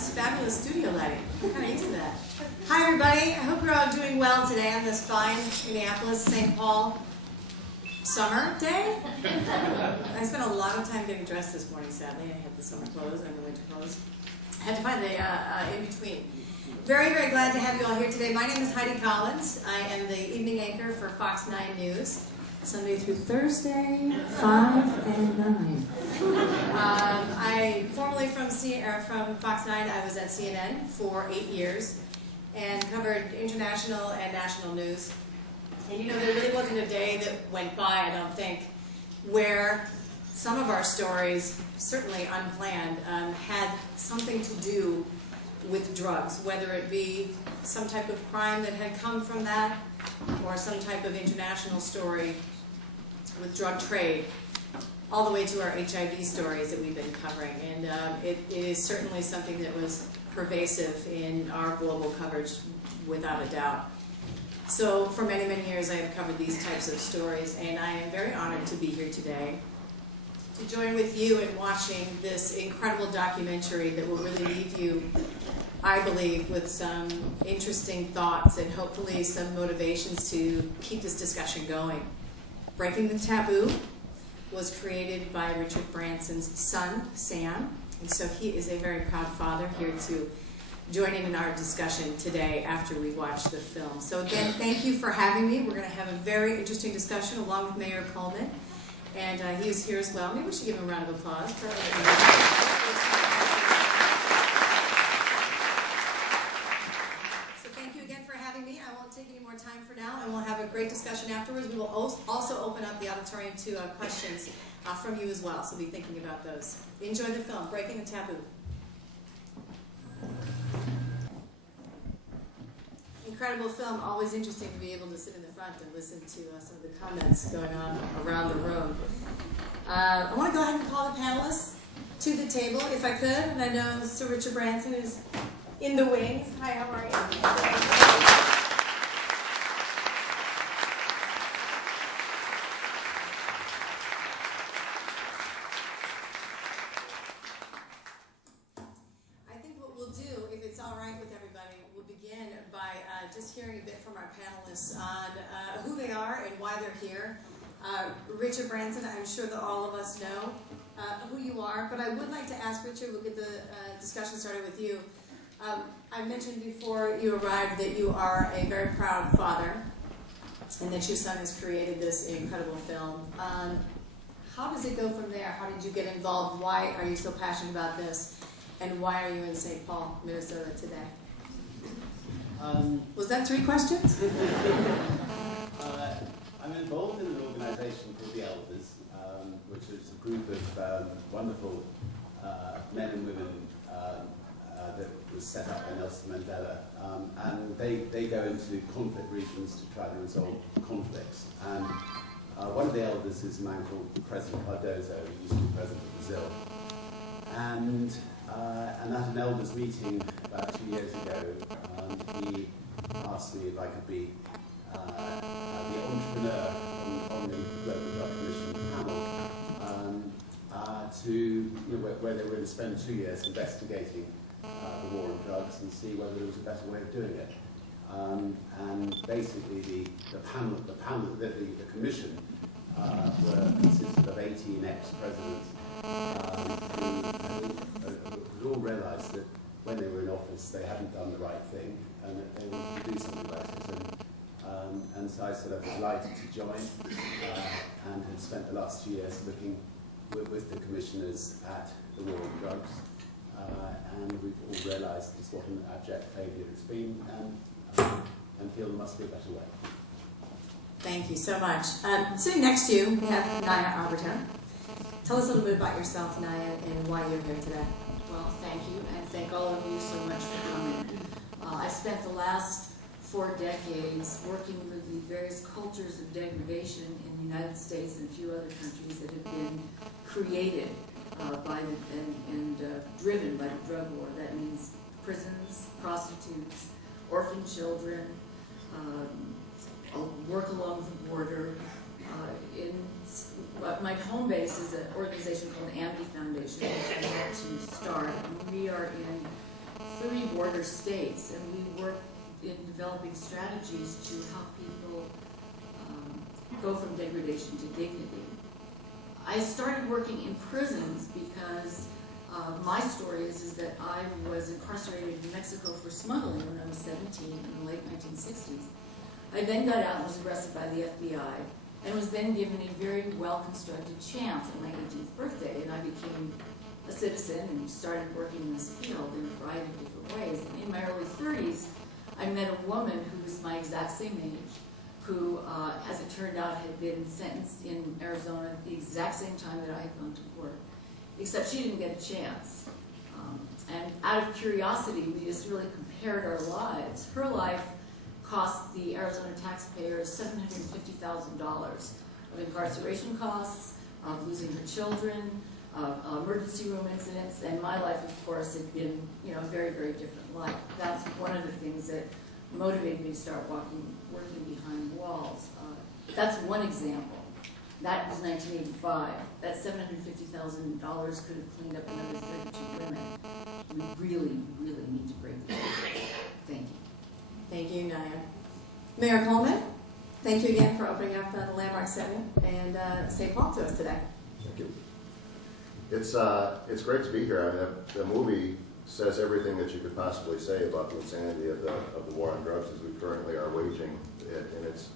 That's fabulous studio lighting. I'm kind of used to that. Hi everybody, I hope you're all doing well today on this fine Minneapolis, St. Paul summer day. I spent a lot of time getting dressed this morning, sadly. I had the summer clothes and the winter clothes. I had to find the in-between. Very, very glad to have you all here today. My name is Heidi Collins. I am the evening anchor for Fox 9 News, Sunday through Thursday, 5 and 9. I formerly from Fox 9, I was at CNN for 8 years and covered international and national news. And you know, there really wasn't a day that went by, I don't think, where some of our stories, certainly unplanned, had something to do with drugs, whether it be some type of crime that had come from that or some type of international story with drug trade, all the way to our HIV stories that we've been covering. And it is certainly something that was pervasive in our global coverage, without a doubt. So for many, many years I have covered these types of stories, and I am very honored to be here today to join with you in watching this incredible documentary that will really leave you, I believe, with some interesting thoughts and hopefully some motivations to keep this discussion going. Breaking the Taboo was created by Richard Branson's son, Sam, and so he is a very proud father here to join in our discussion today after we watch the film. So again, thank you for having me. We're going to have a very interesting discussion along with Mayor Coleman, and he is here as well. Maybe we should give him a round of applause for me. I won't take any more time for now, and we'll have a great discussion afterwards. We will also open up the auditorium to questions from you as well, so be thinking about those. Enjoy the film, Breaking the Taboo. Incredible film, always interesting to be able to sit in the front and listen to some of the comments going on around the room. I want to go ahead and call the panelists to the table, if I could, and I know Sir Richard Branson is in the wings. Hi, how are you? Just hearing a bit from our panelists on who they are and why they're here. Richard Branson, I'm sure that all of us know who you are, but I would like to ask Richard, we'll get the discussion started with you. I mentioned before you arrived that you are a very proud father and that your son has created this incredible film. How does it go from there? How did you get involved? Why are you so passionate about this? And why are you in St. Paul, Minnesota today? Was that 3 questions? I'm involved in an organisation called the Elders, which is a group of wonderful men and women that was set up by Nelson Mandela, and they go into conflict regions to try to resolve conflicts. And one of the elders is a man called President Cardozo, who used to be president of Brazil. And at an elders meeting about 2 years ago, he asked me if I could be the entrepreneur on the Global Drug Commission panel where they were going to spend 2 years investigating the war on drugs and see whether there was a better way of doing it. And basically the commission consisted of 18 ex-presidents who all realised that when they were in office they hadn't done the right thing and that they wanted to do something about it. And so I said I was delighted to join and had spent the last 2 years looking with the commissioners at the war on drugs. And we've all realised just what an abject failure it's been and feel there must be a better way. Thank you so much. Sitting next to you, we have Naya Alberton. Tell us a little bit about yourself, Naya, and why you're here today. Well, thank you, and thank all of you so much for coming. I spent the last 4 decades working with the various cultures of degradation in the United States and a few other countries that have been created and driven by the drug war. That means prisons, prostitutes, orphan children, work along the border. My home base is an organization called the Amity Foundation, which I helped to start. We are in 3 border states, and we work in developing strategies to help people go from degradation to dignity. I started working in prisons because my story is that I was incarcerated in Mexico for smuggling when I was 17 in the late 1960s. I then got out and was arrested by the FBI and was then given a very well-constructed chance at my 18th birthday, and I became a citizen and started working in this field in a variety of different ways. And in my early 30s, I met a woman who was my exact same age, who, as it turned out, had been sentenced in Arizona at the exact same time that I had gone to court, except she didn't get a chance. And out of curiosity, we just really compared our lives. Her life cost the Arizona taxpayers $750,000 of incarceration costs, of losing her children, of emergency room incidents, and my life, of course, had been, a very, very different life. That's one of the things that motivated me to start working behind walls. That's one example. That was 1985. That $750,000 could have cleaned up another 32 women. We really, really need to break that. Thank you. Thank you, Naya. Mayor Coleman, thank you again for opening up the Landmark Center and St. Paul to us today. Thank you. It's great to be here. I mean, the movie says everything that you could possibly say about the insanity of the war on drugs as we currently are waging it. And it's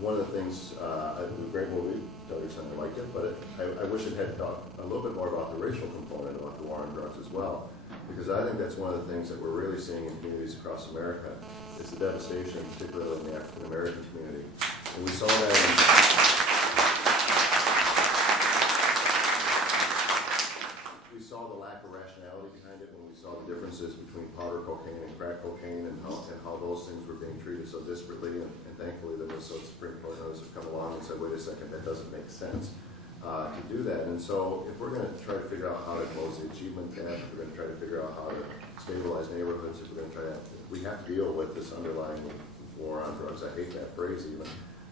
one of the things, a great movie, tell your son you liked it, but I wish it had talked a little bit more about the racial component about the war on drugs as well. Because I think that's one of the things that we're really seeing in communities across America is the devastation, particularly in the African American community. And we saw that we saw the lack of rationality behind it when we saw the differences between powder cocaine and crack cocaine and how those things were being treated so disparately. And thankfully the Minnesota Supreme Court notice have come along and said, wait a second, that doesn't make sense. To do that. And so if we're going to try to figure out how to close the achievement gap, if we're going to try to figure out how to stabilize neighborhoods, if we're going to try to, we have to deal with this underlying war on drugs. I hate that phrase even.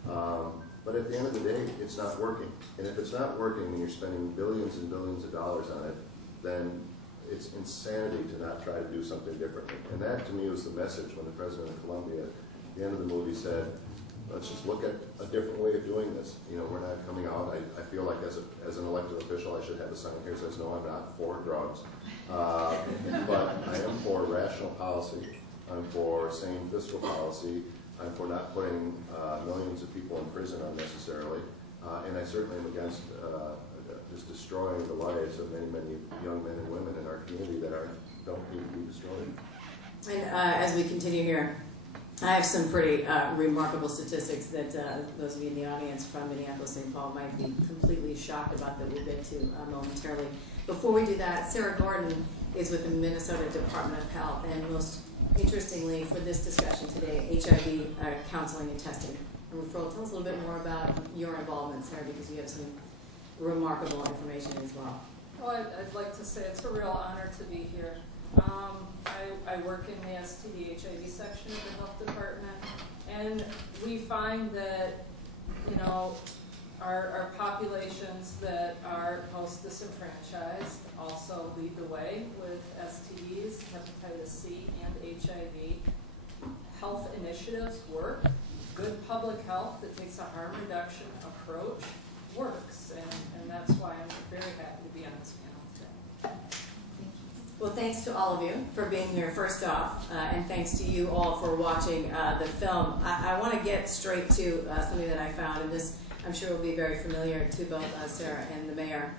But at the end of the day, it's not working. And if it's not working and you're spending billions and billions of dollars on it, then it's insanity to not try to do something differently. And that to me was the message when the president of Columbia at the end of the movie said, let's just look at a different way of doing this. We're not coming out. I feel like as an elected official, I should have a sign here that says, no, I'm not for drugs. But I am for rational policy. I'm for sane fiscal policy. I'm for not putting millions of people in prison unnecessarily. And I certainly am against just destroying the lives of many, many young men and women in our community that don't need to be destroyed. And as we continue here, I have some pretty remarkable statistics that those of you in the audience from Minneapolis, St. Paul might be completely shocked about that we'll get to momentarily. Before we do that, Sarah Gordon is with the Minnesota Department of Health, and most interestingly for this discussion today, HIV counseling and testing and referral. Tell us a little bit more about your involvement, Sarah, because you have some remarkable information as well. Well, I'd like to say it's a real honor to be here. I work in the STD HIV section of the health department, and we find that, our populations that are most disenfranchised also lead the way with STDs, hepatitis C, and HIV. Health initiatives work. Good public health that takes a harm reduction approach works, and that's why I'm very happy to be on this panel today. Well, thanks to all of you for being here, first off, and thanks to you all for watching the film. I want to get straight to something that I found, and this I'm sure will be very familiar to both Sarah and the mayor.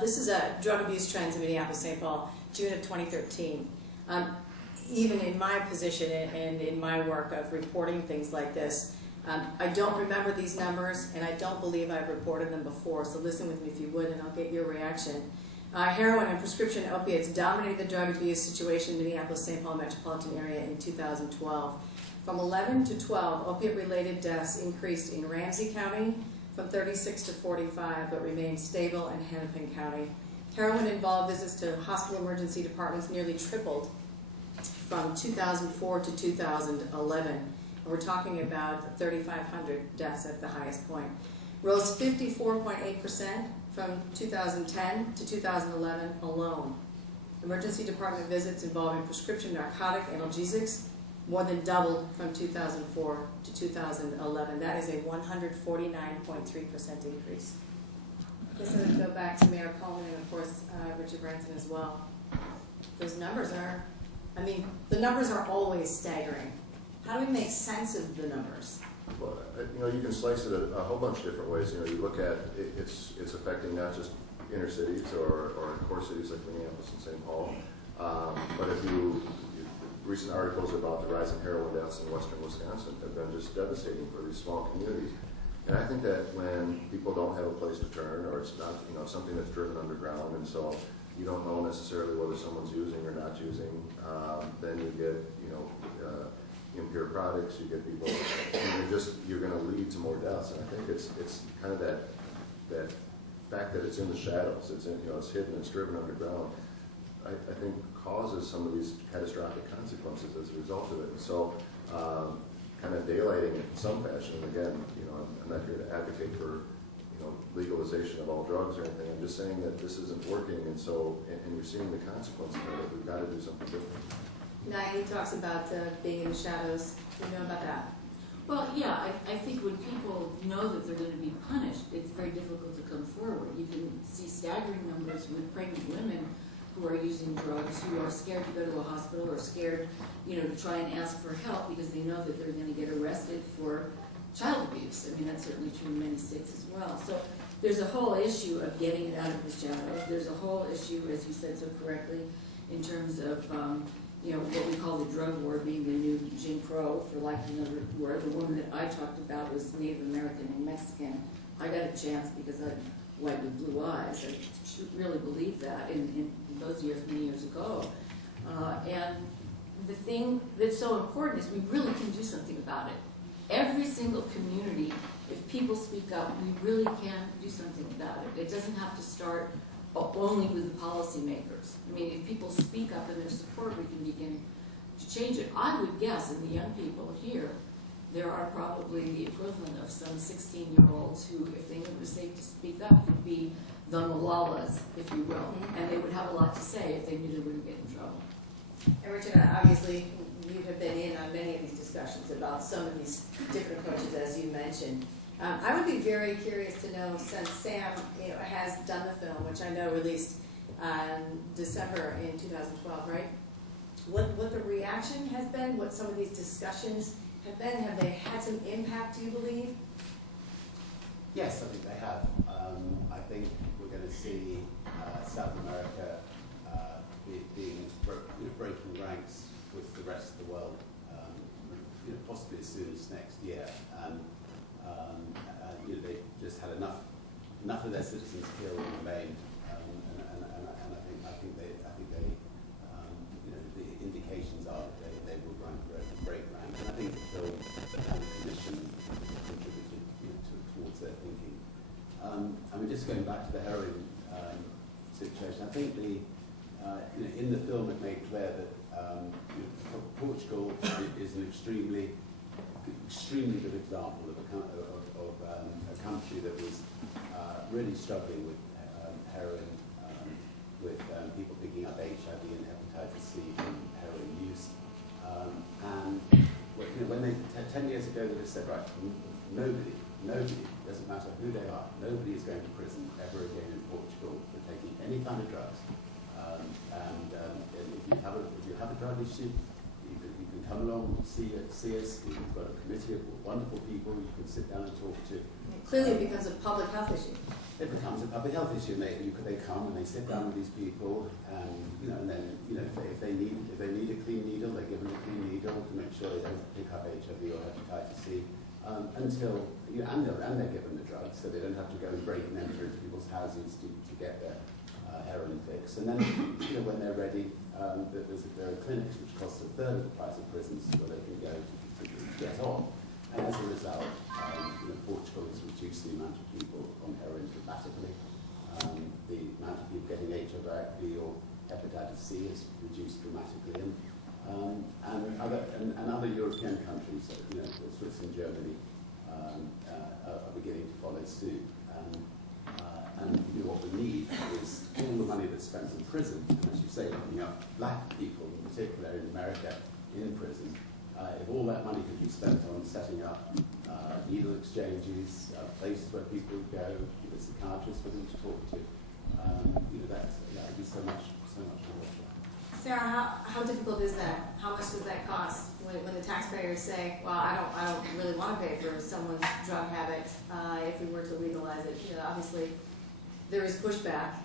This is drug abuse trends in Minneapolis, St. Paul, June of 2013. Even in my position and in my work of reporting things like this, I don't remember these numbers, and I don't believe I've reported them before, so listen with me if you would, and I'll get your reaction. Heroin and prescription opiates dominated the drug abuse situation in Minneapolis-St. Paul metropolitan area in 2012. From 11 to 12, opiate-related deaths increased in Ramsey County from 36 to 45, but remained stable in Hennepin County. Heroin-involved visits to hospital emergency departments nearly tripled from 2004 to 2011. And we're talking about 3,500 deaths at the highest point. Rose 54.8% from 2010 to 2011 alone. Emergency department visits involving prescription narcotic analgesics more than doubled from 2004 to 2011. That is a 149.3% increase. I guess I would go back to Mayor Coleman and, of course, Richard Branson as well. Those numbers are, the numbers are always staggering. How do we make sense of the numbers? Well, you can slice it a whole bunch of different ways. You look at it's affecting not just inner cities or core cities like Minneapolis and St. Paul, but if recent articles about the rise in heroin deaths in western Wisconsin have been just devastating for these small communities. And I think that when people don't have a place to turn, or it's not something that's driven underground, and so you don't know necessarily whether someone's using or not using, then you get impure products, you get people, you're going to lead to more deaths. And I think it's kind of that fact that it's in the shadows, it's hidden, it's driven underground, I think causes some of these catastrophic consequences as a result of it. And so kind of daylighting it in some fashion, and again, I'm not here to advocate for legalization of all drugs or anything. I'm just saying that this isn't working, and so and you're seeing the consequences of it. We've got to do something different. Now he talks about being in the shadows. Do you know about that? Well, yeah, I think when people know that they're going to be punished, it's very difficult to come forward. You can see staggering numbers with pregnant women who are using drugs, who are scared to go to a hospital or scared, to try and ask for help because they know that they're going to get arrested for child abuse. That's certainly true in many states as well. So there's a whole issue of getting it out of the shadows. There's a whole issue, as you said so correctly, in terms of what we call the drug war being the new Jim Crow, for lack of another word. The woman that I talked about was Native American and Mexican. I got a chance because I'm white with blue eyes. I really believe that in those years, many years ago. And the thing that's so important is we really can do something about it. Every single community, if people speak up, we really can do something about it. It doesn't have to start only with the policymakers. If people speak up in their support, we can begin to change it. I would guess in the young people here, there are probably the equivalent of some 16-year-olds who, if they knew it was safe to speak up, would be the Malalas, if you will. And they would have a lot to say if they knew they wouldn't get in trouble. And Richard, obviously, you have been in on many of these discussions about some of these different approaches, as you mentioned. I would be very curious to know, since Sam has done the film, which I know released December in 2012, right? What the reaction has been, what some of these discussions have been. Have they had some impact, do you believe? Yes, I think they have. I think we're going to see South America breaking ranks with the rest of the world, possibly as soon as next year. And they just had enough of their citizens killed and maimed, and I think they the indications are that they will break rank. And I think the film and the commission contributed towards their thinking. Just going back to the heroin situation, I think in the film it made clear that Portugal is an extremely good example of a country that was really struggling with heroin, with people picking up HIV and hepatitis C from heroin use. When they 10 years ago they just said, right, nobody, doesn't matter who they are, nobody is going to prison ever again in Portugal for taking any kind of drugs. If you have a drug issue, you can come along, see us. We've got a committee of wonderful people you can sit down and talk to. Clearly it becomes a public health issue. It becomes a public health issue. They come and they sit down with these people, and then if they need a clean needle, they give them a clean needle to make sure they don't pick up HIV or hepatitis C. And they're given the drugs, so they don't have to go and break and enter into people's houses to get their heroin fix. And then, when they're ready, there are clinics which cost a third of the price of prisons where they can go to get on. And as a result, Portugal has reduced the amount of people on heroin dramatically. The amount of people getting HIV or hepatitis C is reduced dramatically. And other European countries, Switzerland, Germany, are beginning to follow suit. And what we need is all the money that's spent in prison, and as you say, looking up black people in particular in America in prison, if all that money could be spent on setting up needle exchanges, places where people would go, with psychiatrists for them to talk to, that would be so much more. Sarah, how difficult is that? How much does that cost when the taxpayers say, well, I don't really want to pay for someone's drug habit if we were to legalize it? Obviously, there is pushback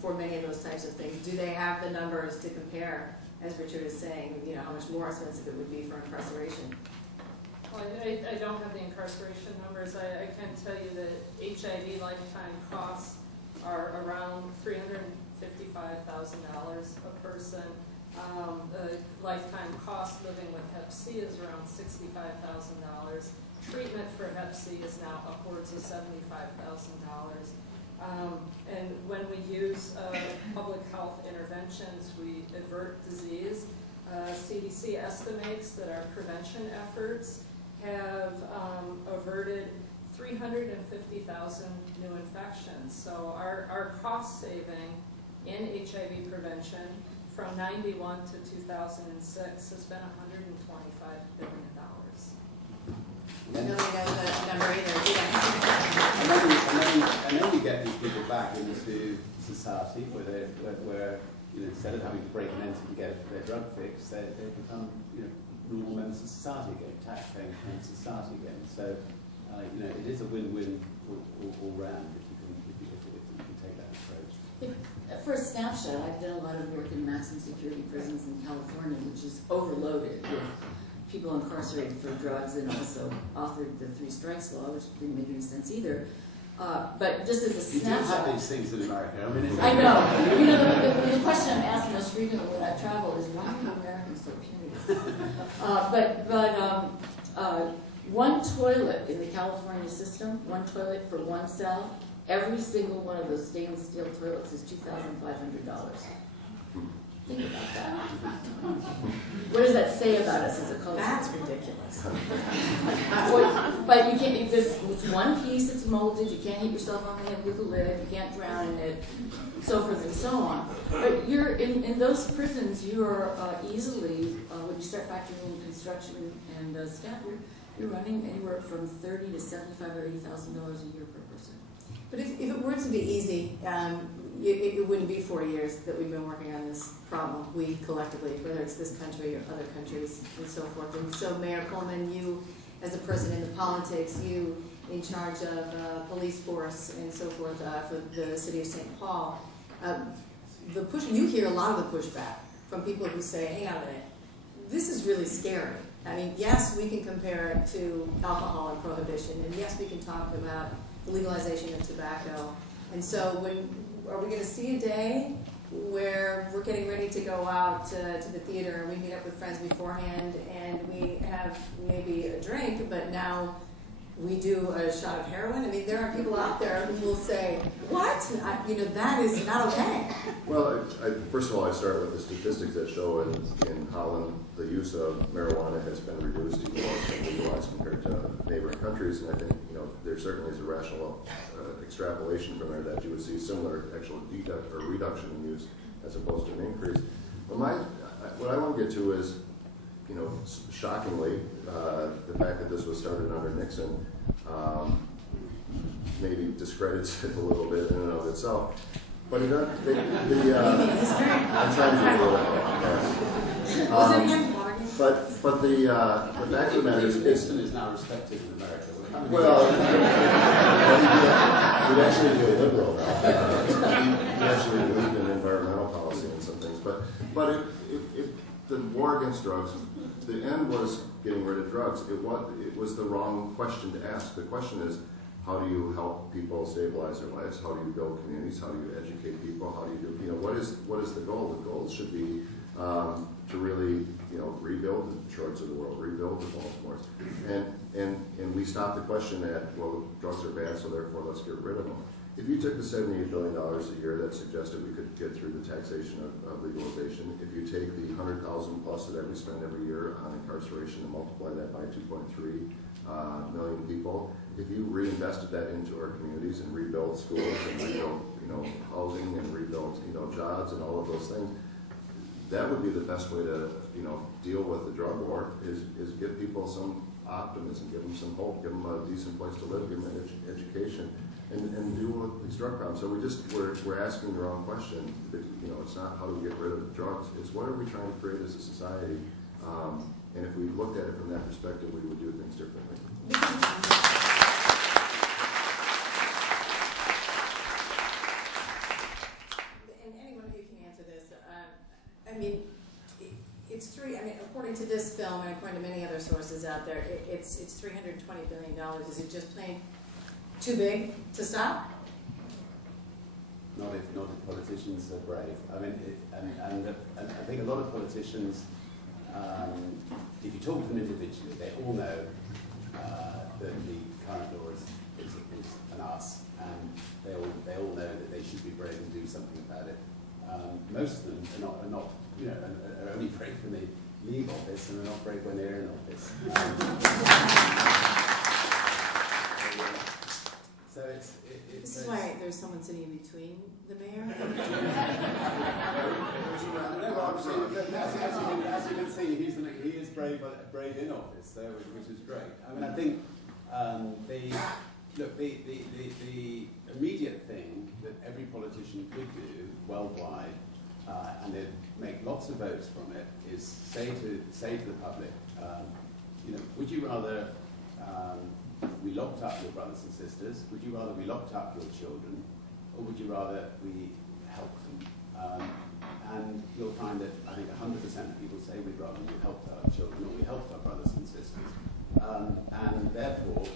for many of those types of things. Do they have the numbers to compare, as Richard is saying, how much more expensive it would be for incarceration? Well, I don't have the incarceration numbers. I can tell you that HIV lifetime costs are around $355,000 a person. The lifetime cost living with Hep C is around $65,000. Treatment for Hep C is now upwards of $75,000. And when we use public health interventions, we avert disease. CDC estimates that our prevention efforts have averted 350,000 new infections. So our cost saving in HIV prevention from 91 to 2006 has been $125 billion. Nobody knows that number either, do And then you get these people back into society where instead of having to break an entity to get their drug fix, they become normal members of society again, tax-paying members of society again. So it is a win-win all round if you can take that approach. For a snapshot, I've done a lot of work in maximum security prisons in California, which is overloaded with people incarcerated for drugs, and also authored the 3 Strikes Law, which didn't make any sense either. But just as a snapshot. You do have these things in America. I know. The question I'm asking most frequently when I travel is, why are Americans so punitive? One toilet in the California system, one toilet for one cell, every single one of those stainless steel toilets is $2,500. Think about that. What does that say about us as a culture? That's ridiculous. But you can't, it's one piece, it's molded, you can't hit yourself on the head with a lid, you can't drown in it, so forth and so on. But you're in those prisons, you are easily, when you start factoring in construction and staff, you're running anywhere from $30,000 to $75,000 or $80,000 a year per person. But if it were to be easy, it wouldn't be 4 years that we've been working on this problem, we collectively, whether it's this country or other countries and so forth. And so, Mayor Coleman, you as a person in the politics, you in charge of police force and so forth for the city of St. Paul, you hear a lot of the pushback from people who say, hang on a minute, this is really scary. I mean, yes, we can compare it to alcohol and prohibition, and yes, we can talk about the legalization of tobacco. And so are we going to see a day where we're getting ready to go out to the theater and we meet up with friends beforehand and we have maybe a drink, but now we do a shot of heroin? I mean, there are people out there who will say, what? That is not okay. Well, first of all, I start with the statistics that show in Holland the use of marijuana has been reduced even though it's been legalized compared to neighboring countries, and I think there certainly is a rational extrapolation from there that you would see similar actual reduction in use as opposed to an increase. But what I want to get to is, shockingly, the fact that this was started under Nixon maybe discredits it a little bit in and of itself. But I'm trying to do but the fact of the matter is, Nixon is now respected in America. Well, we'd actually be a liberal now. We actually believe in environmental policy and some things. But the war against drugs, the end was getting rid of drugs. It was the wrong question to ask. The question is, how do you help people stabilize their lives? How do you build communities? How do you educate people? How do you do, what is the goal? The goal should be to really, rebuild the Detroits of the world, rebuild the Baltimores. And we stopped the question at, well, drugs are bad, so therefore let's get rid of them. If you took the $78 billion a year that suggested we could get through the taxation of legalization, if you take the 100,000 plus that we spend every year on incarceration and multiply that by 2.3 million people, if you reinvested that into our communities and rebuilt schools and rebuilt, housing and rebuilt, jobs and all of those things. That would be the best way to, deal with the drug war, is give people some optimism, give them some hope, give them a decent place to live, give them an education, and deal with these drug problems. So we're asking the wrong question. It's not how do we get rid of drugs, it's what are we trying to create as a society. And if we looked at it from that perspective, we would do things differently. And anyone who can answer this, according to this film and according to many other sources out there, it's $320 billion. Is it just plain too big to stop? Not if politicians are brave. And I think a lot of politicians, if you talk to them individually, they all know that the current law is an arse, and they all know that they should be brave and do something about it. Most of them are only brave when they leave office, and they're not brave when they're in office. So this is why there's someone sitting in between the mayor. As you can see, he is brave in office, which is great. I think the immediate thing that every politician could do worldwide, and they'd make lots of votes from it, is say to the public, would you rather we locked up your brothers and sisters? Would you rather we locked up your children, or would you rather we help them? And you'll find that I think 100% of people say we'd rather we helped our children or we helped our brothers and sisters. And therefore,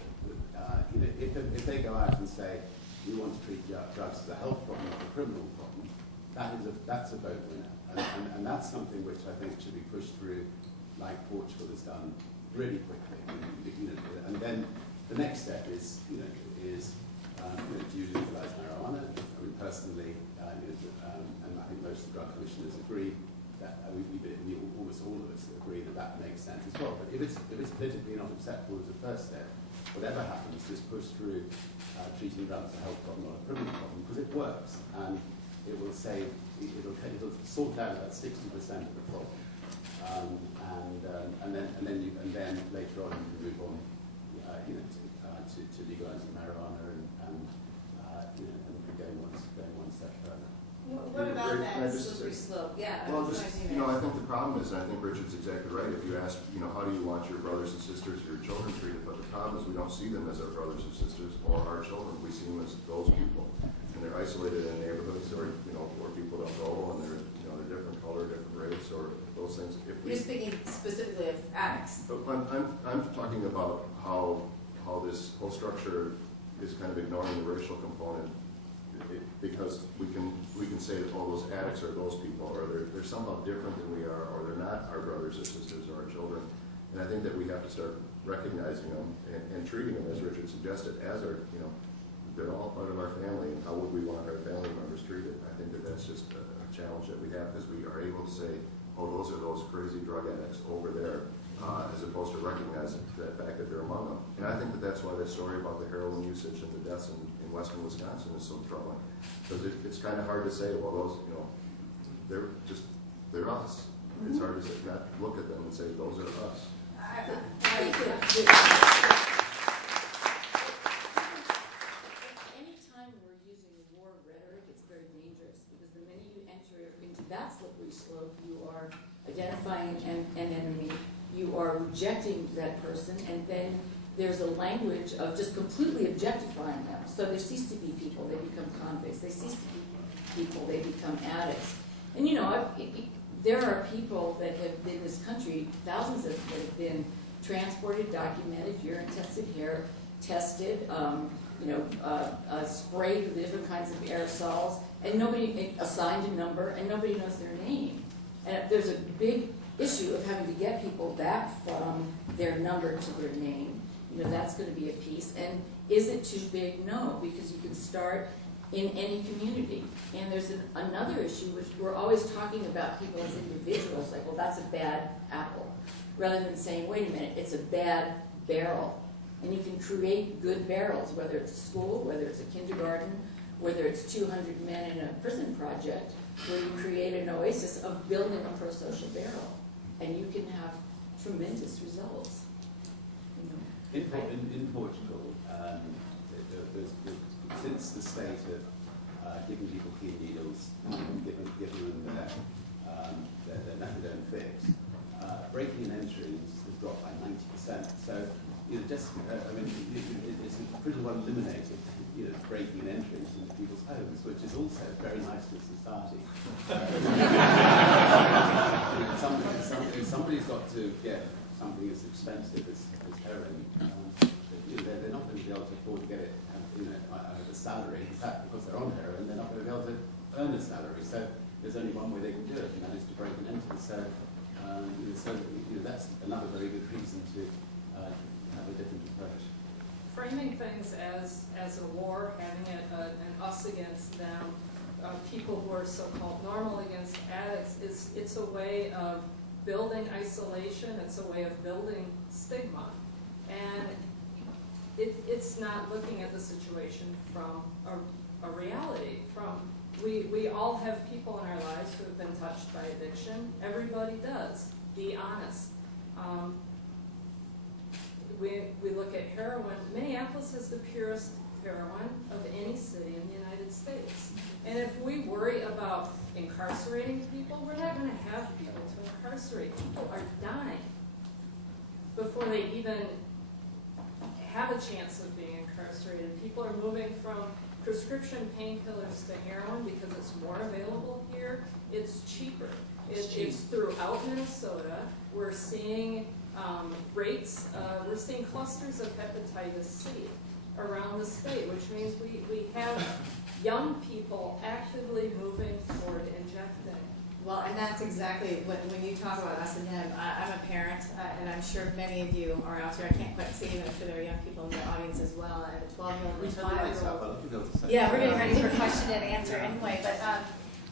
if they go out and say we want to treat drugs as a health problem, not a criminal problem, that's a vote winner. And that's something which I think should be pushed through, like Portugal has done, really quickly. And then the next step is do you legalize marijuana? Personally, and I think most of the drug commissioners agree that almost all of us agree that makes sense as well. But if it's politically not acceptable as a first step, whatever happens, just push through treating drugs as a health problem, not a criminal problem, because it works, and it will save. It'll sort out about 60% of the problem, and then later on you can move on, to legalizing marijuana and going one step further. What about that slippery slope? Yeah. Well, I think the problem is, and I think Richard's exactly right. If you ask, how do you want your brothers and sisters or your children treated? But the problem is we don't see them as our brothers and sisters or our children. We see them as those people, and they're isolated in neighborhoods where people don't go, and they're different color, different race, or those things. You're speaking specifically of addicts. I'm talking about how this whole structure is kind of ignoring the racial component, because we can say that all those addicts are those people, or they're somehow different than we are, or they're not our brothers or sisters or our children. And I think that we have to start recognizing them and treating them, as Richard suggested, as our, they're all part of our family, and how would we want our family members treated? I think that's just a challenge that we have, because we are able to say, oh, those are those crazy drug addicts over there, as opposed to recognizing the fact that they're among them. And I think that's why that story about the heroin usage and the deaths in western Wisconsin is so troubling, because it's kind of hard to say, well, those, they're us. Mm-hmm. It's hard to say, not look at them and say, those are us. Anytime we're using war rhetoric, it's very dangerous, because the minute you enter into that slippery slope, you are identifying an enemy, you are rejecting that person, and then there's a language of just completely objectifying them. So there cease to be people, they become convicts. They cease to be people, they become addicts. And there are people that have been in this country, thousands of them that have been transported, documented, urine tested, hair tested, sprayed with different kinds of aerosols, and nobody assigned a number, and nobody knows their name. And there's a big issue of having to get people back from their number to their name. That's going to be a piece. And is it too big? No, because you can start in any community. And there's another issue, which we're always talking about people as individuals, like, well, that's a bad apple, rather than saying, wait a minute, it's a bad barrel. And you can create good barrels, whether it's a school, whether it's a kindergarten, whether it's 200 men in a prison project, where you create an oasis of building a pro-social barrel, and you can have tremendous results. You know. In Portugal, since the state of giving people clean needles, giving them their methadone fix, breaking and entries has dropped by 90%. So, you know, just I mean, it's pretty well eliminated, you know, breaking and entries into people's homes, which is also very nice for society. Somebody's got to get something as expensive as heroin. You know, they're not going to be able to afford to get it, you know, a salary. In fact, because they're on heroin, they're not going to be able to earn a salary. So there's only one way they can do it, and that is to break and enter. So, you know, that's another very good reason to have a different approach. Framing things as a war, having an us against them, people who are so-called normal against addicts, it's a way of building isolation, it's a way of building stigma. And it's not looking at the situation from a reality. We all have people in our lives who have been touched by addiction. Everybody does. Be honest. We look at heroin. Minneapolis is the purest heroin of any city in the United States. And if we worry about incarcerating people, we're not going to have people to incarcerate. People are dying before they even have a chance of being incarcerated. People are moving from prescription painkillers to heroin because it's more available here. It's cheaper. It's throughout Minnesota. We're seeing rates, we're seeing clusters of hepatitis C around the state, which means we have young people actively moving toward injecting. Well, and that's exactly when you talk about us and them. I'm a parent, and I'm sure many of you are out here. I can't quite see them. I'm sure there are young people in the audience as well. I have a 12-year-old and a 5-year-old. Yeah, we're getting ready for question and answer anyway. But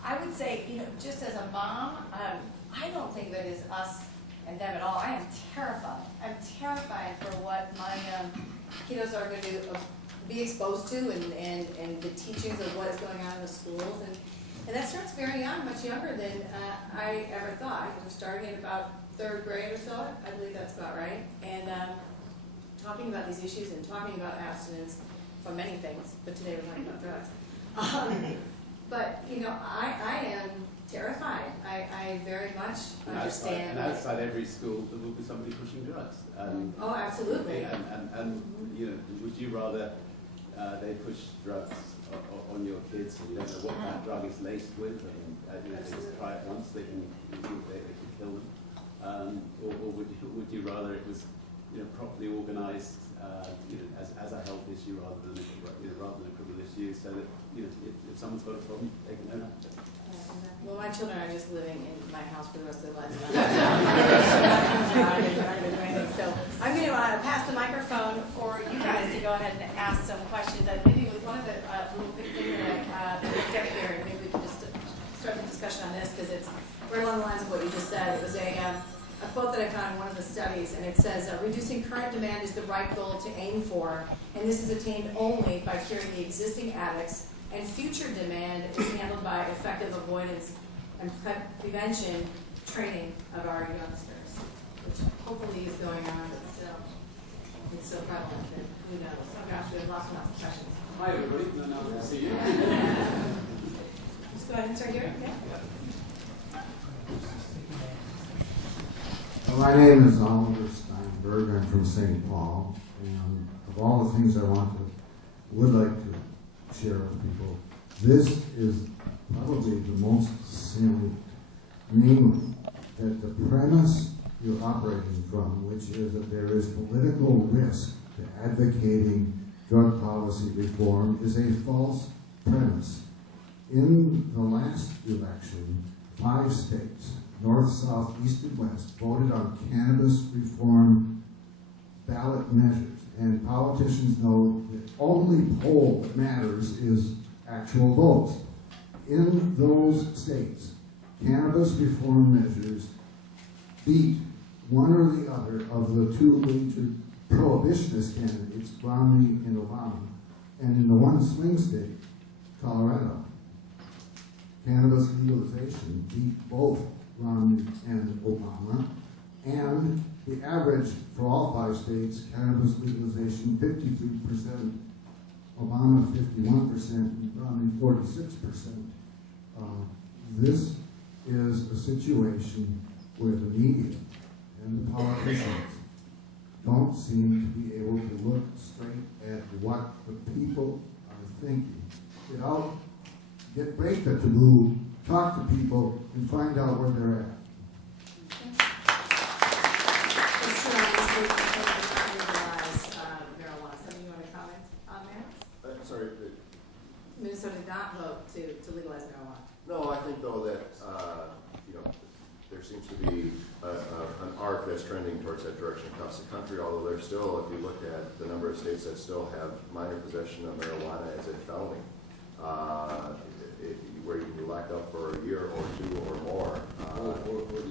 I would say, you know, just as a mom, I don't think that is us and them at all. I am terrified. I'm terrified for what my kiddos are going to be exposed to and the teachings of what is going on in the schools. And that starts very young, much younger than I ever thought. We're starting at about 3rd grade or so, I believe that's about right. And talking about these issues and talking about abstinence from many things, but today we're talking about drugs. But, you know, I am terrified. I very much understand. And outside every school, there will be somebody pushing drugs. Oh, absolutely. And you know, would you rather they push drugs on your kids and you don't know what that drug is laced with, and you know, they just try it once, they can kill them, or would you rather it was, you know, properly organised, you know, as a health issue rather than a criminal issue, so that, you know, if someone's got a problem, they can own up to it. Well, my children are just living in my house for the rest of their lives. So I'm going to pass the microphone for you guys to go ahead and ask some questions. Maybe with one of the little quick things that we get here, maybe we can just start the discussion on this because it's right along the lines of what you just said. It was a quote that I found in one of the studies, and it says, reducing current demand is the right goal to aim for, and this is attained only by curing the existing addicts, and future demand is handled by effective avoidance and prevention training of our youngsters, which hopefully is going on, but still, it's so prevalent that who knows. Oh gosh, we have lots and lots of questions. Hi everybody, nice to see you. Just go ahead and start here. Yeah. My name is Oliver Steinberg. I'm from St. Paul, and of all the things I would like to share with people, this is probably the most salient, namely that the premise you're operating from, which is that there is political risk to advocating drug policy reform, is a false premise. In the last election, 5 states, North, South, East, and West, voted on cannabis reform ballot measures. And politicians know the only poll that matters is actual votes. In those states, cannabis reform measures beat one or the other of the 2 major prohibitionist candidates, Romney and Obama. And in the one swing state, Colorado. Cannabis legalization beat both Romney and Obama, and the average for all 5 states, cannabis legalization 53%, Obama 51%, and Romney 46%. This is a situation where the media and the politicians don't seem to be able to look straight at what the people are thinking. Break the taboo, talk to people, and find out where they're at. Marijuana. Something you want to comment on that? Sorry. Minnesota did not vote to legalize marijuana. No, I think though that there seems to be an arc that's trending towards that direction across the country. Although there's still, if you look at the number of states that still have minor possession of marijuana as a felony, where you can be locked up for a year or 2 or more. Or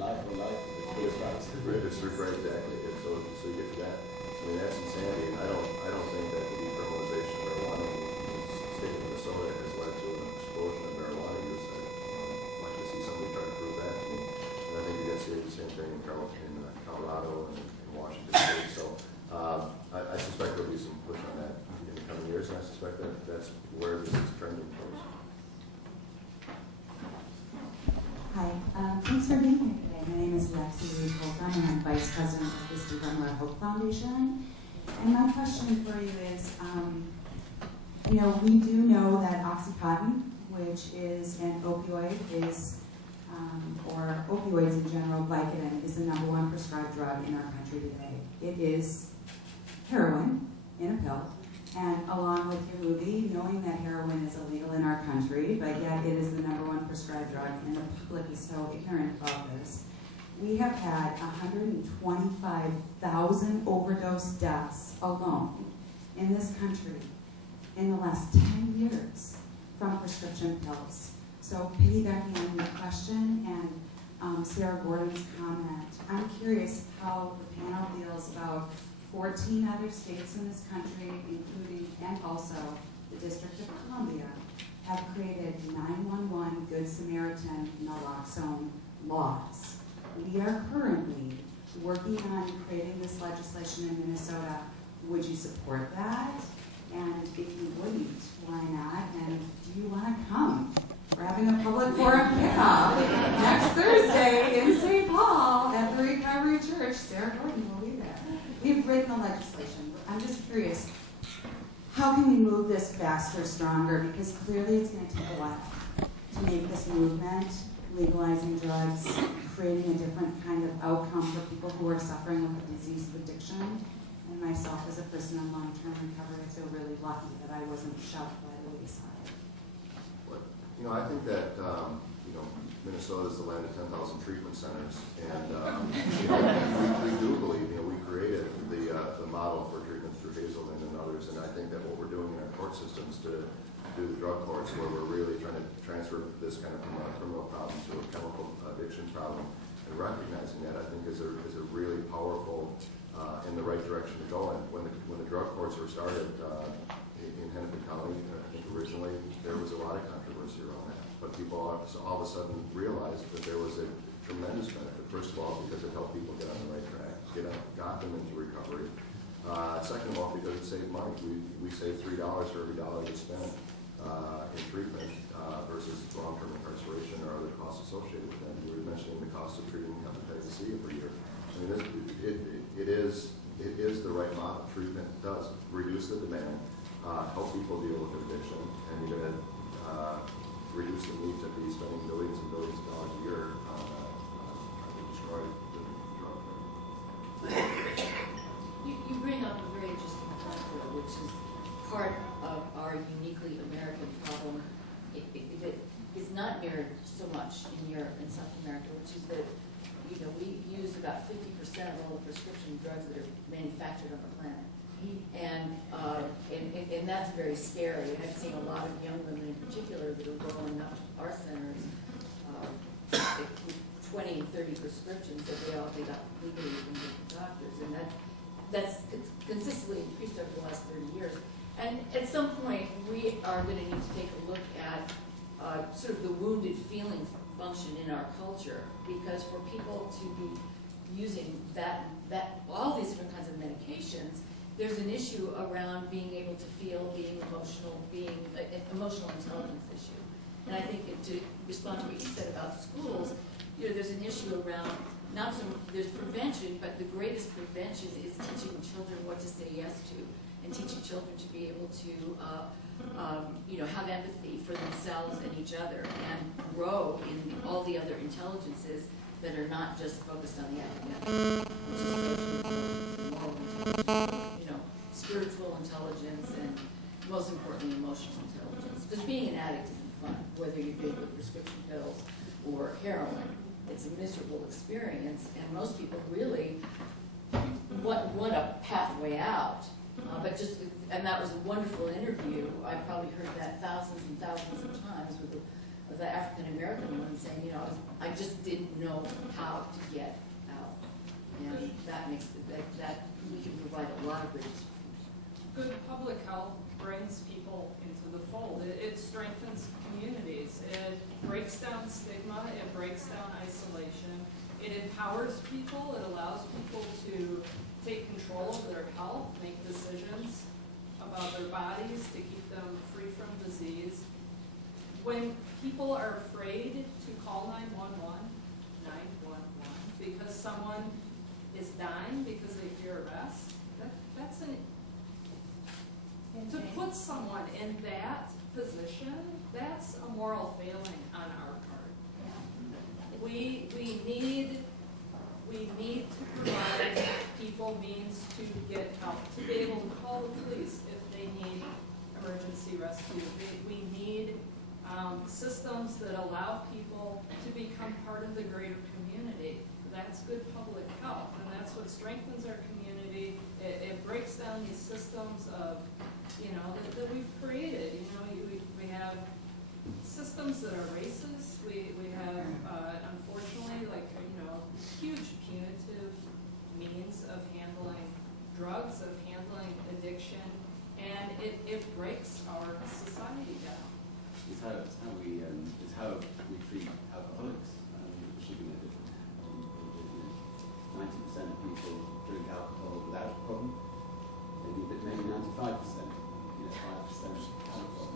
life. It's right, exactly. And so you get to that. I mean, that's insanity. And I don't think that the decriminalization of marijuana in the state of Minnesota has led to an explosion of marijuana use. I'd like to see somebody try to prove that to me. And I think you're going to see the same thing in Colorado and in Washington State. So I suspect there'll be some push on that in the coming years, and I suspect that that's where this is trending towards. Hi, thanks for being here today. My name is Lexi Reed Holcomb, and I'm Vice President of the Steve Runler Hope Foundation. And my question for you is, we do know that Oxycontin, which is an opioid, or opioids in general, Vicodin, is the #1 prescribed drug in our country today. It is heroin in a pill. And along with your movie, knowing that heroin is illegal in our country, but yet it is the #1 prescribed drug, and the public is so ignorant about this, we have had 125,000 overdose deaths alone in this country in the last 10 years from prescription pills. So piggybacking on your question and Sarah Gordon's comment, I'm curious how the panel feels about 14 other states in this country, including and also the District of Columbia, have created 911 Good Samaritan naloxone laws. We are currently working on creating this legislation in Minnesota. Would you support that? And if you wouldn't, why not? And do you want to come? We're having a public forum panel next Thursday in St. Paul at the Recovery Church. Sarah Gordon will be there. We've written the legislation. I'm just curious, how can we move this faster, stronger? Because clearly it's going to take a while to make this movement, legalizing drugs, creating a different kind of outcome for people who are suffering with the disease of addiction. And myself, as a person in long-term recovery, I feel really lucky that I wasn't shoved by the wayside. I think that Minnesota is the land of 10,000 treatment centers, and we do believe we created the model for treatment through Hazelden and others, and I think that what we're doing in our court systems to do the drug courts, where we're really trying to transfer this kind of from a criminal problem to a chemical addiction problem, and recognizing that, I think is a really powerful in the right direction to go. And when the drug courts were started in Hennepin County, I think originally there was a lot of controversy around that, but people all of a sudden realized that there was a tremendous benefit. First of all, because it helped people get on the right track, got them into recovery. Second of all, because it saved money. We save $3 for every dollar we spend in treatment versus long-term incarceration or other costs associated with that. You were mentioning the cost of treating hepatitis C every year. I mean, it is the right model. Treatment does reduce the demand, help people deal with addiction, and you're going to reduce the need to be spending millions and billions of dollars a year on trying to destroy the drug. You bring up a very interesting point, though, which is part of our uniquely American problem. It is not mirrored so much in Europe and South America, which is that we use about 50% of all the prescription drugs that are manufactured on the planet. And that's very scary. And I've seen a lot of young women in particular that are rolling up to our centers with 20 and 30 prescriptions that they all get out legally from different doctors. And that's consistently increased over the last 30 years. And at some point, we are going to need to take a look at sort of the wounded feelings function in our culture, because for people to be using all these different kinds of medications, there's an issue around being able to feel, being emotional, being an emotional intelligence issue. And I think to respond to what you said about schools, there's an issue around there's prevention, but the greatest prevention is teaching children what to say yes to, and teaching children to be able to have empathy for themselves and each other, and grow in all the other intelligences that are not just focused on the academic, which is social intelligence and moral intelligence, spiritual intelligence, and most importantly, emotional intelligence. Because being an addict isn't fun, whether you're big with prescription pills or heroin. It's a miserable experience, and most people really want a pathway out. And that was a wonderful interview. I probably heard that thousands and thousands of times with the African American woman saying, I just didn't know how to get out. And that makes that we can provide a lot of bridges. Good public health brings people into the fold. It strengthens communities. It breaks down stigma. It breaks down isolation. It empowers people. It allows people to take control of their health, make decisions about their bodies to keep them free from disease. When people are afraid to call 911 because someone is dying because they fear arrest, to put someone in that position, that's a moral failing on our part. We need to provide people means to get help, to be able to call the police if they need emergency rescue. We need systems that allow people to become part of the greater community. That's good public health, and that's what strengthens our community. It breaks down these systems of, that we've created. We have systems that are racist. We have, unfortunately, huge punitive means of handling drugs, of handling addiction, and it breaks our society down. It's how we treat alcoholics. Shipping it different. 90% of people drink alcohol without a problem. Maybe 95%. 5% alcohol.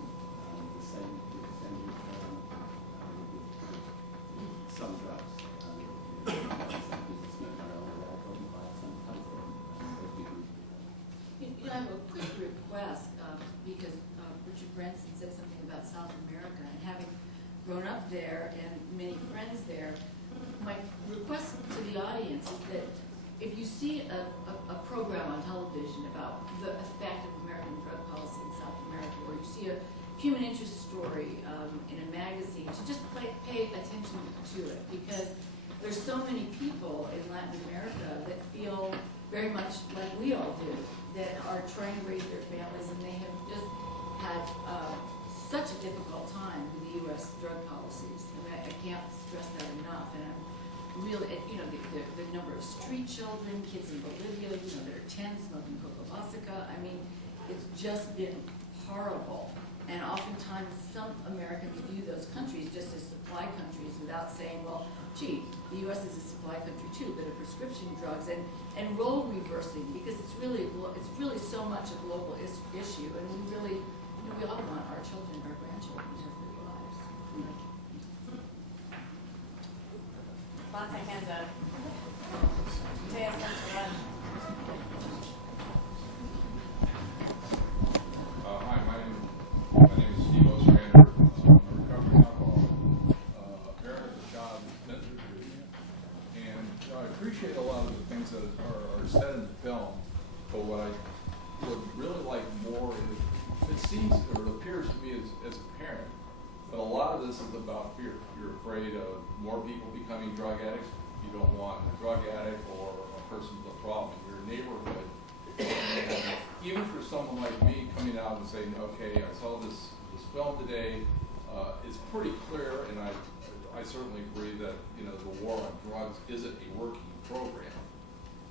The same with some drugs. Some people smoke marijuana without a problem. 5% alcohol. I have a quick request because Richard Branson said something about South America, and having grown up there and many friends there, my request to the audience is that if you see a program on television about the effect of American drug policy in South America, or you see a human interest story in a magazine, to just pay attention to it, because there's so many people in Latin America that feel very much like we all do, that are trying to raise their families, and they have just had such a difficult time with the U.S. drug policies. And I can't stress that enough. And I'm really, the number of street children, kids in Bolivia, that are 10 smoking coca básica. I mean, it's just been horrible. And oftentimes, some Americans view those countries just as supply countries without saying, well, gee, the U.S. is a supply country too, but of prescription drugs and role reversing, because it's really so much a global issue, and we really, we all want our children, our grandchildren to have good lives. Lots of hands up. Taya starts to run. Hi, my name is Steve Ostrander. I'm a recovering alcoholic, a parent of a child who's been through treatment, and I appreciate a lot of the things that are said in the film, but what I would really like more is, it seems or it appears to me as a parent, but a lot of this is about fear. You're afraid of more people becoming drug addicts. You don't want a drug addict or a person with a problem in your neighborhood. And even for someone like me coming out and saying, okay, I saw this film today, it's pretty clear, and I certainly agree that the war on drugs isn't a working program.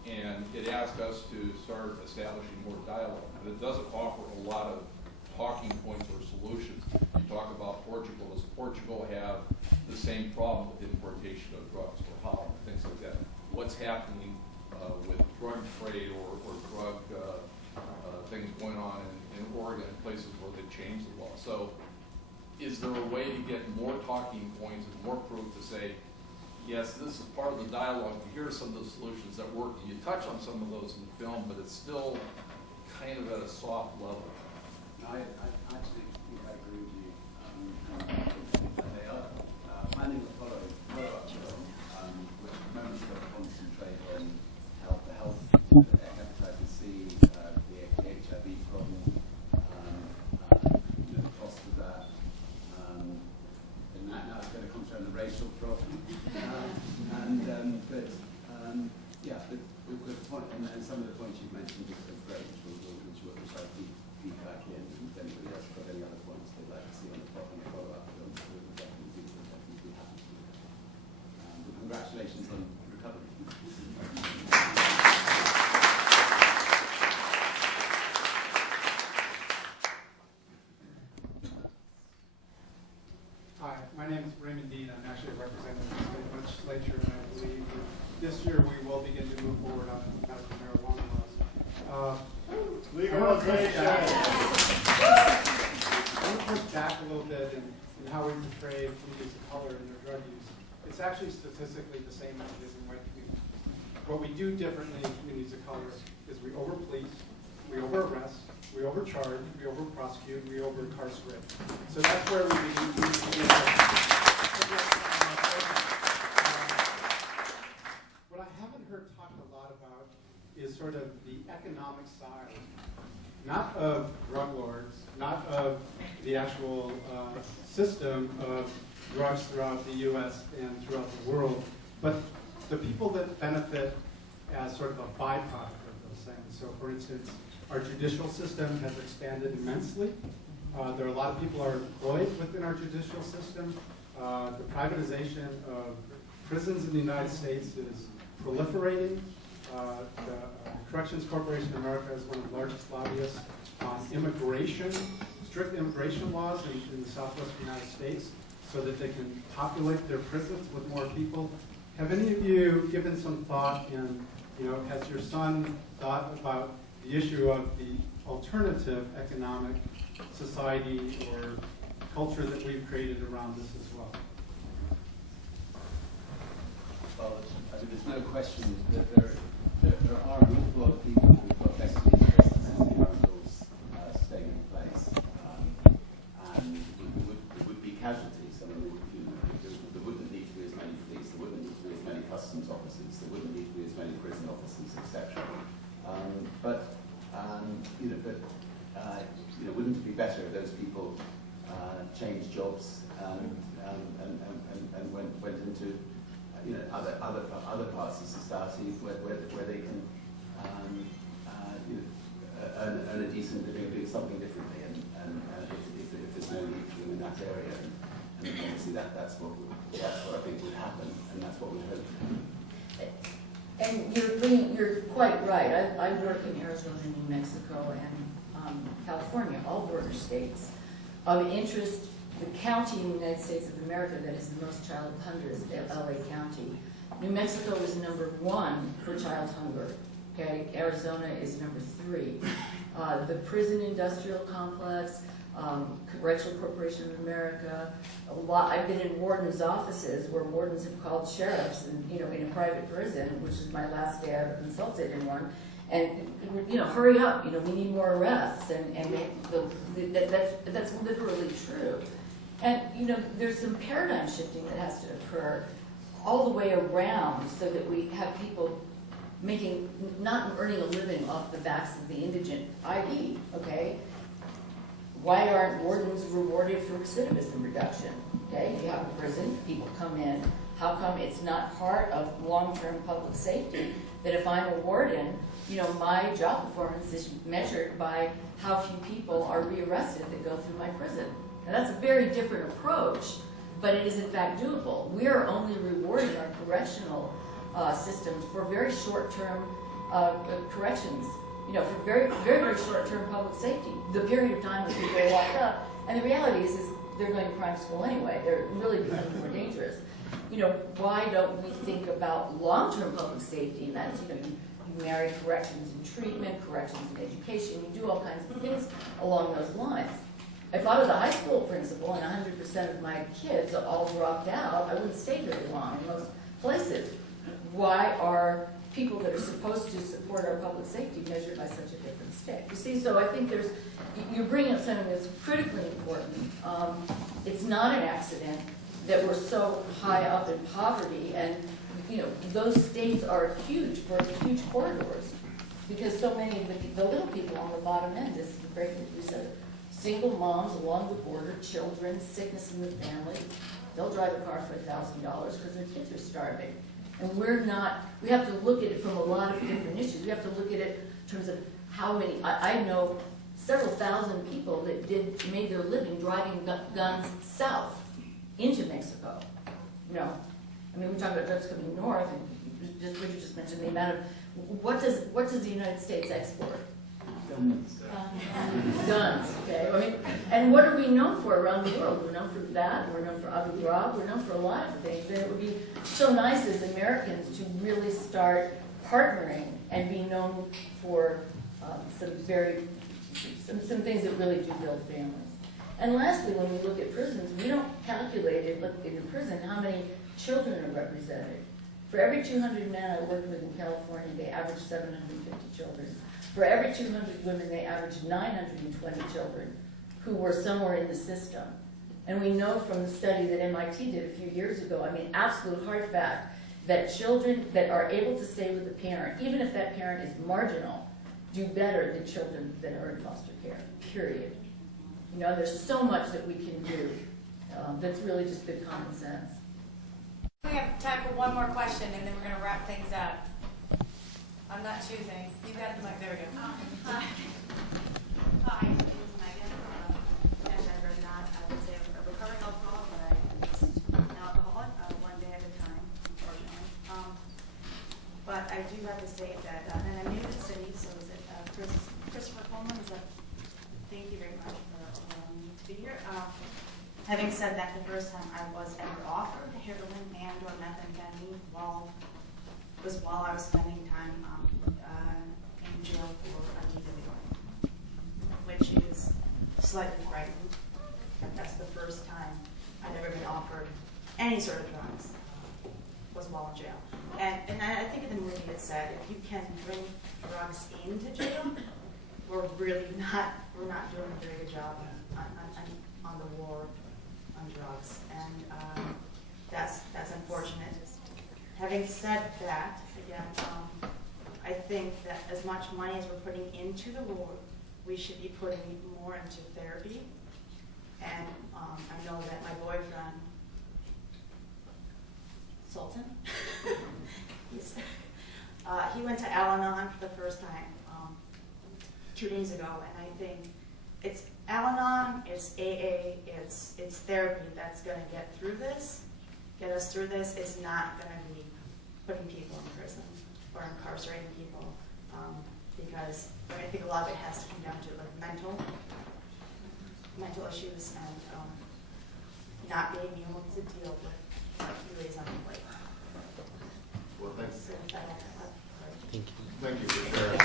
and it asked us to start establishing more dialogue. But it doesn't offer a lot of talking points or solutions. You talk about Portugal. Does Portugal have the same problem with importation of drugs or Holland, things like that? What's happening with drug trade or drug things going on in Oregon, places where they've changed the law? So is there a way to get more talking points and more proof to say, yes, this is part of the dialogue, but here are some of the solutions that work? And you touch on some of those in the film, but it's still kind of at a soft level. I actually think I agree with you. They are planning a follow-up film, which at the moment is going to concentrate on the health, hepatitis C, the HIV problem, the cost of that, and now it's going to concentrate on the racial problem. Yeah, the point, and some of the points you've mentioned are great, which I think feedback in. If anybody else got any other points they'd like to see on the follow-up film, we would definitely be happy to do that. Congratulations on recovery. Hi, my name is Raymond Dean. I'm actually a representative of the state legislature, and I believe this year we will begin to move forward on medical marijuana laws. Legalization. I want to push back a little bit in how we portray communities of color in their drug use. It's actually statistically the same as it is in white communities. What we do differently in communities of color is we over-police, we over-arrest, we overcharge, we over-prosecute, we over-incarcerate. So that's where we begin. What I haven't heard talked a lot about is sort of the economic side, not of drug lords, not of the actual system of drugs throughout the U.S. and throughout the world, but the people that benefit as sort of a byproduct of those things. So, for instance, our judicial system has expanded immensely. There are a lot of people are employed within our judicial system. The privatization of prisons in the United States is proliferating. The Corrections Corporation of America is one of the largest lobbyists on immigration, strict immigration laws in the southwestern United States so that they can populate their prisons with more people. Have any of you given some thought in, has your son thought about the issue of the alternative economic society or culture that we've created around this as well? Well, I mean, there's no question that there are an awful lot of people who've got vested interests in the rules staying in place, and there would be casualties. I mean, there wouldn't need to be as many police, there wouldn't need to be as many customs officers, there wouldn't need to be as many prison officers, etc. Wouldn't it be better if those people changed jobs and went into other parts of society where they can earn a decent living, doing something differently, and if there's no need for them in that area, and obviously that's what I think would happen, and that's what we hope. And you're quite right. I work in Arizona, New Mexico, and California, all border states. Of interest, the county in the United States of America that is the most child hunger is LA County. New Mexico is number 1 for child hunger. Okay, Arizona is number 3. The prison industrial complex, Correctional Corporation of America. I've been in wardens' offices where wardens have called sheriffs, and in a private prison, which is my last day I ever consulted in one. And hurry up! We need more arrests, and that's literally true. And there's some paradigm shifting that has to occur all the way around, so that we have people not earning a living off the backs of the indigent. I.e., okay, why aren't wardens rewarded for recidivism reduction? Okay, you have a prison, people come in. How come it's not part of long-term public safety that if I'm a warden, my job performance is measured by how few people are rearrested that go through my prison? Now, that's a very different approach, but it is in fact doable. We are only rewarding our correctional systems for very short-term corrections, you know, for very, very, very short-term public safety, the period of time that people are locked up. And the reality is they're going to crime school anyway. They're really becoming more dangerous. You know, why don't we think about long-term public safety? And that's, you know, you marry corrections and treatment, corrections and education. You do all kinds of things along those lines. If I was a high school principal and 100% of my kids all dropped out, I wouldn't stay very long in most places. Why are people that are supposed to support our public safety measured by such a different stick? You see, so I think you're bringing up something that's critically important. It's not an accident that we're so high up in poverty, and you know, those states are huge for huge corridors, because so many of the little people on the bottom end, this is the break that you said, single moms along the border, children, sickness in the family, they'll drive a car for $1,000 because their kids are starving. And we have to look at it from a lot of different issues. We have to look at it in terms of how many, I know several thousand people that made their living driving guns south into Mexico. You know, I mean, we talk about drugs coming north, and Richard just mentioned the amount of, what does the United States export? Guns, okay? I mean, and what are we known for around the world? We're known for that, we're known for Abu Ghraib, we're known for a lot of things, and it would be so nice as Americans to really start partnering and be known for some things that really do build families. And lastly, when we look at prisons, we don't calculate it, look in a prison, how many children are represented. For every 200 men I worked with in California, they averaged 750 children. For every 200 women, they averaged 920 children who were somewhere in the system. And we know from the study that MIT did a few years ago, I mean, absolute hard fact, that children that are able to stay with a parent, even if that parent is marginal, do better than children that are in foster care, period. You know, there's so much that we can do that's really just good common sense. We have time for one more question, and then we're going to wrap things up. I'm not choosing. You got the mic. There we go. Hi. Hi, my name is Megan. And I'm not, I would say, a recovering alcoholic, but I'm just an alcoholic, one day at a time, unfortunately. But I do have to state that, and I'm new to the city, so is it Christopher Coleman? Thank you very much for allowing me to be here. Having said that, the first time I was ever offered heroin and or methamphetamine while I was spending time in jail for a DWI, which is slightly frightening. That's the first time I've ever been offered any sort of drugs, was while in jail. And I think in the movie it said, if you can bring drugs into jail, we're not doing a very good job on the war on drugs, and that's unfortunate. Having said that, again, I think that as much money as we're putting into the war, we should be putting more into therapy. And I know that my boyfriend, Sultan, he went to Al-Anon for the first time 2 days ago, and I think it's Al-Anon, it's AA, it's therapy that's going to get us through this. It's not going to be putting people in prison or incarcerating people, because I think a lot of it has to come down to like mental issues and not being able to deal with what really is on the plate. Well, thanks. So Thank you for sharing.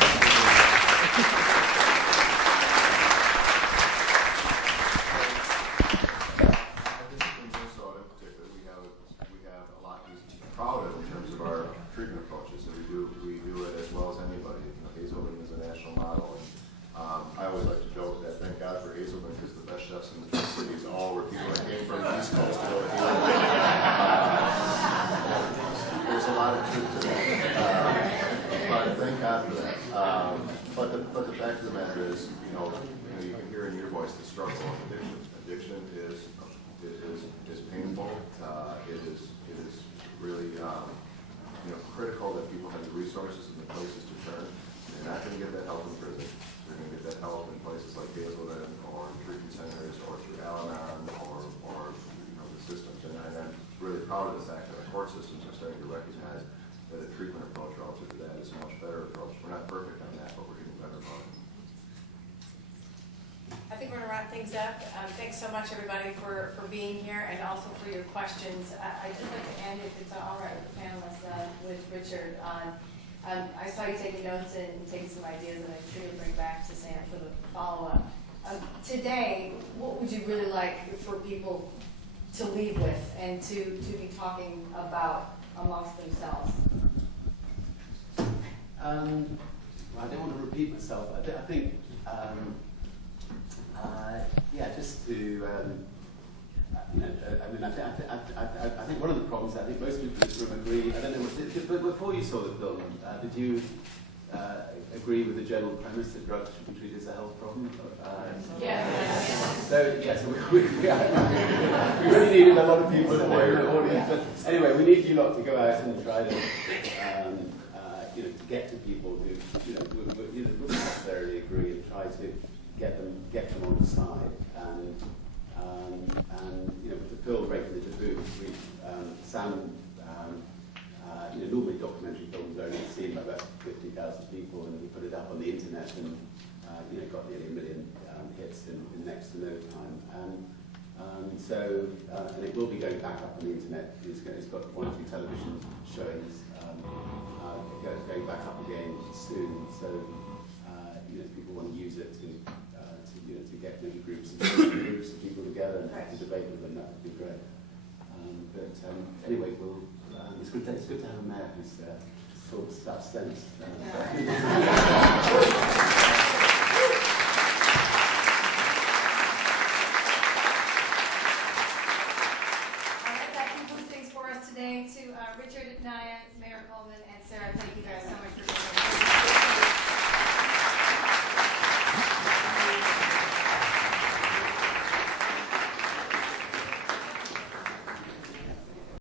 Proud of in terms of our treatment approaches, and we do it as well as anybody. You know, Hazelman is a national model, and I always like to joke that thank God for Hazelman, because the best chefs in the Twin Cities all were people that came from the East Coast to go to Hazelman. There's a lot of truth to that, but thank God for that. But the fact of the matter is, you can hear in your voice the struggle of addiction. Addiction is painful. It is really critical that people have the resources and the places to turn. They're not going to get that help in prison. They're going to get that help in places like Hazelden or treatment centers or through Al-Anon or the systems. And I'm really proud of the fact that our court systems are starting to recognize that a treatment approach relative to that is a much better approach. We're not perfect on that, but we're getting better about it. I think we're going to wrap things up. Thanks so much, everybody, for being here and also for your questions. I'd just like to end, if it's all right with the panelists, with Richard on. I saw you taking notes and taking some ideas that I'm sure you'll bring back to Sam for the follow-up. Today, what would you really like for people to leave with and to be talking about amongst themselves? I don't want to repeat myself. I think just to, I think one of the problems, I think most people in this room agree, I don't know, but before you saw the film, did you agree with the general premise that drugs should be treated as a health problem? So we really needed a lot of people in the audience. But anyway, we need you lot to go out and try to, to get to people who, wouldn't necessarily agree, and try to get them on the side. And with the film Breaking the Taboo, normally documentary films are only seen by about 50,000 people, and we put it up on the internet and got nearly 1 million hits in next to no time. And it will be going back up on the internet. It's got 1 or 2 television showings going back up again soon. So if people want to use it to get maybe groups of people together and have a debate with them, that would be great. Anyway, it's good to have a mayor who's talks stuff sense. That concludes things for us today. To Richard, Naya, Mayor Coleman, and Sarah, thank you guys so much.